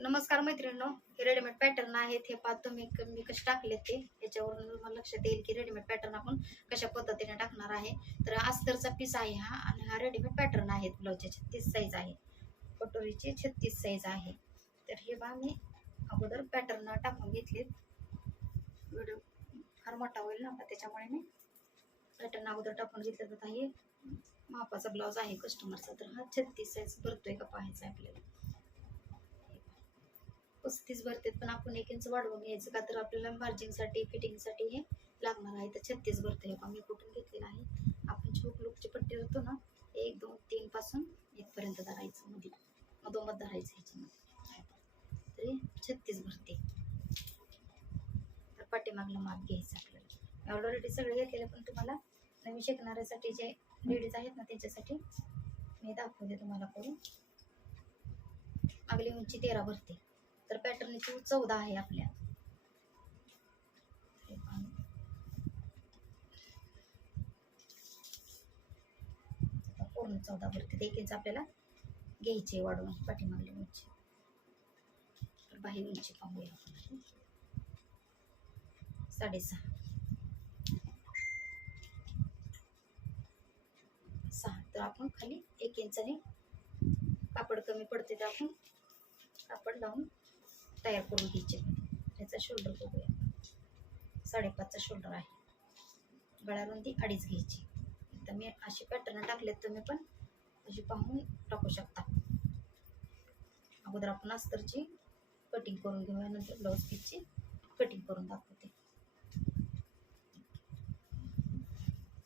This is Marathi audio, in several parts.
नमस्कार मैत्रिणींनो, हे रेडीमेड पॅटर्न आहेत. हे पाहत तुम्ही मी कसे टाकले ते याच्यावरून मला लक्षात येईल की रेडीमेड पॅटर्न आपण कशा पद्धतीने टाकणार आहे. तर अस्तरचा पीस आहे हा, आणि हा रेडीमेड पॅटर्न आहे. ब्लाउजची 36 साईज आहे, कटोरीची 36 साईज आहे. तर हे बा मी अगोदर पॅटर्न टाकून घेतले. व्हिडिओ फार मोठा होईल ना, त्याच्यामुळे मी पॅटर्न अगोदर टाकून घेतलं. तर हे मापाचा ब्लाउज आहे कस्टमरचा. तर हा 36 साईज भरतोय का पाहायचा आहे आपल्याला. 35 भरते, पण आपण 1 इंच वाढवून घ्यायचं का तर आपल्याला मार्जिनसाठी फिटिंगसाठी हे लागणार आहे. तर 36 भरते. हे मी कुठून घेतलेला आहे. आपण छोट लुकची पट्टी होतो ना, 1 2 3 पासून 1 पर्यंत धरायचं, मध्ये मधोमध धरायचं ह्याच्यामध्ये. तरी 36 भरते. तर पाठीमागलं माप घ्यायचं आपल्याला. ऑलरेडी सगळे घेतलेले, पण तुम्हाला नवीन शिकणाऱ्यासाठी जे लेडीज आहेत ना, त्यांच्यासाठी मी दाखवते तुम्हाला करून. मागली उंची 13 भरते. तर पॅटर्नची 14 आहे आपल्या. पूर्ण 14 भरते. 1 इंच आपल्याला घ्यायची वाढवून पाठीमागली उंची. तर बाहेर उंची पाहूया आपण. 6.5 6. तर आपण खाली 1 इंचाने कापड कमी पडते, तर आपण कापड लावून तयार करून घ्यायचे. त्याचा शोल्डर बघूया. 5.5चा शोल्डर आहे. गळा रुंदी 2.5 घ्यायची. तर मी अशी पॅटर्न टाकलेत, तुम्ही पण अशी पाहून टाकू शकता. अगोदर आपण अस्तरची कटिंग करून घेऊया, नंतर ब्लाऊज पीसची कटिंग करून दाखवते.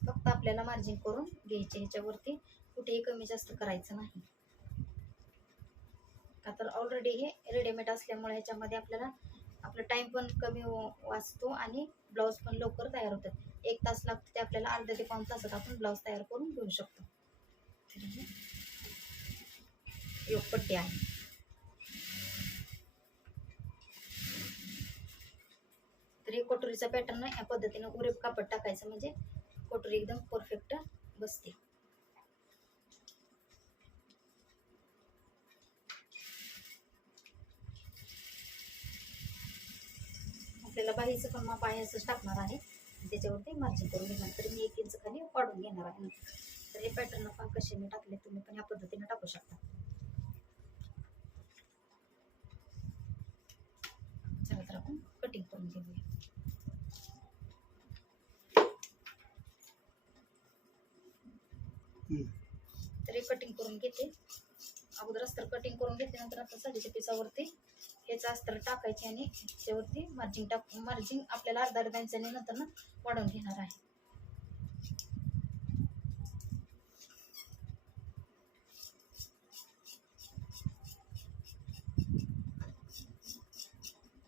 फक्त आपल्याला मार्जिन करून घ्यायचे. ह्याच्यावरती कुठेही कमी जास्त करायचं नाही, का तर ऑलरेडी हे रेडीमेड असल्यामुळे ह्याच्यामध्ये आपल्याला आपला टाइम पण कमी वाचतो आणि ब्लाऊज पण लवकर तयार होतात. 1 तास लागतो, ते आपल्याला अर्ध्या ते पाऊण तासात आपण ब्लाऊज तयार करून घेऊ शकतो. योगपट्टी आहे. तर हे कटोरीचा पॅटर्न या पद्धतीने उरेप कापड टाकायचं, म्हणजे कटोरी एकदम परफेक्ट बसते. आपल्याला बाहीचं पण माप आहे असंच टाकणार आहे. त्याच्यावरती मार्जिन करून घेणार. तर मी 1 इंच खाली वाढून घेणार आहे. तर हे पॅटर्न पण कसे मी टाकले, तुम्ही पण या पद्धतीने टाकू शकता. चला तर आपण कटिंग करून घेऊया. तर हे कटिंग करून घेते. अगोदर अस्तर कटिंग करून घेते, नंतर आता साडीच्या पिसावरती ह्याचं अस्तर टाकायचे आणि त्याच्यावरती मार्जिन आपल्याला अर्धा इंचाने नंतर वाढवून घेणार आहे.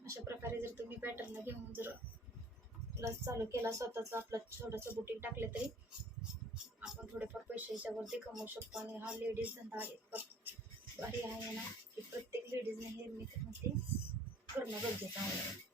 अशा प्रकारे जर तुम्ही पॅटर्न घेऊन जर क्लास चालू केला, स्वतःचा आपला छोटासा बुटीक टाकले, तरी आपण थोडेफार पैसे याच्यावरती कमवू शकतो. आणि हा लेडीज धंदा इतका भारी आहे ना, की प्रत्येक लेडीजने हे मी ते करणं गरजेचं आहे.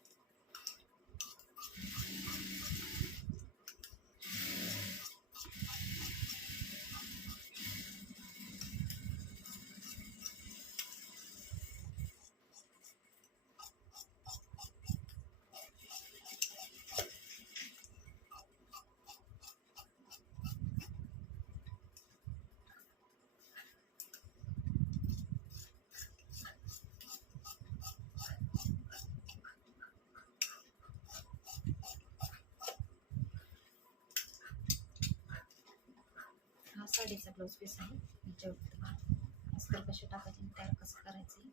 हा साडीचा ब्लाऊज पीस आहे. याच्यावरती अस्तर कसे टाकायचे, तयार कसं करायचं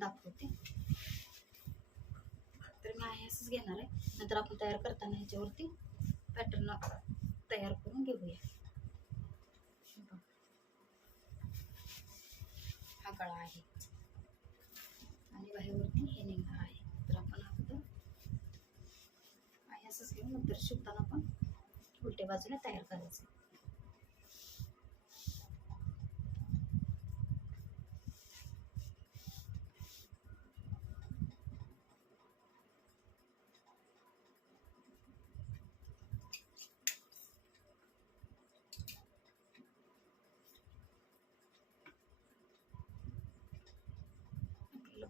दाखवते. तर मी आहे असंच घेणार आहे. नंतर आपण तयार करताना ह्याच्यावरती पॅटर्न तयार करून घेऊया. हा गळा आहे आणि बाहेरवरती हे निघणार आहे. तर आपण अगोदर आहे असंच घेऊन नंतर शिवताना आपण उलट्या बाजूने तयार करायचं.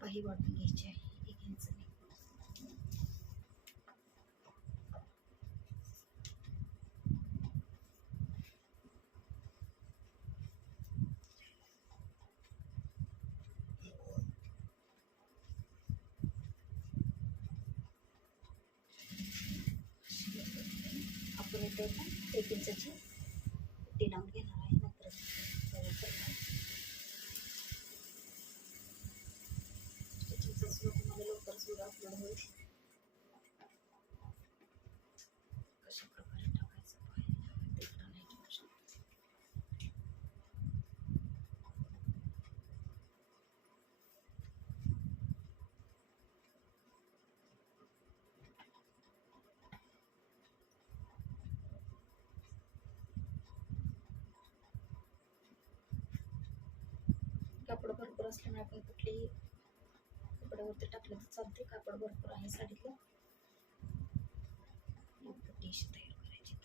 बाही वाटून घ्यायची आहे 1 इंचने. आपण इथे 1 इंचाची पट्टी लावून घेणार आहे. नंतर तुम्हाला लवकरच व्हिडिओ अपलोड होईल. कशा प्रकारे टाकायचं ते नाही टाकू शकत. कापड भरपूर असल्यामुळे आपण कुठलीही कपड्यावरती टाकलं तर चालते. कापड भरपूर आहे साडीला. पट्टी अशी तयार करायची.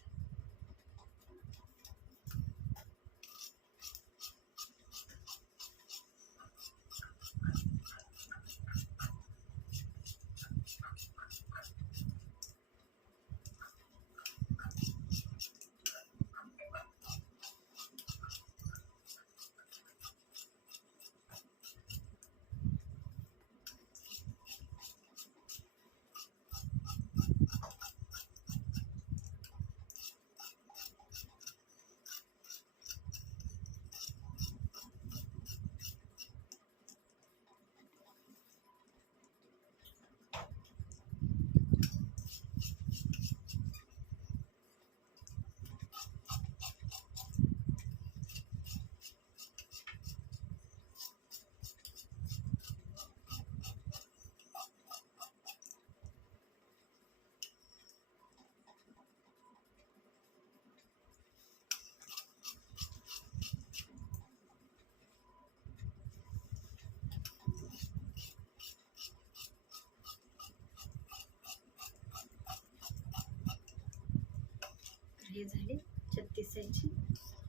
हे झाले 36 साईजची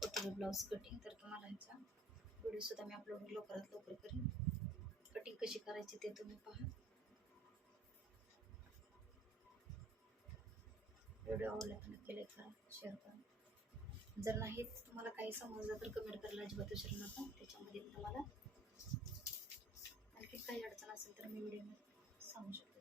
कटिंग ब्लाऊज कटिंग. तर तुम्हाला ह्याचा व्हिडिओ सुद्धा मी अपलोड लवकरात लवकर करेन. कटिंग कशी करायची ते तुम्ही पहा. व्हिडिओ आवडला तर नक्की लाईक करा, शेअर करा. जर नाही तुम्हाला काही समजलं तर कमेंट करायला अजिबात विसरू नका. त्याच्यामध्ये तुम्हाला आणखी काही अडचण असेल तर मी व्हिडिओमध्ये सांगू शकते.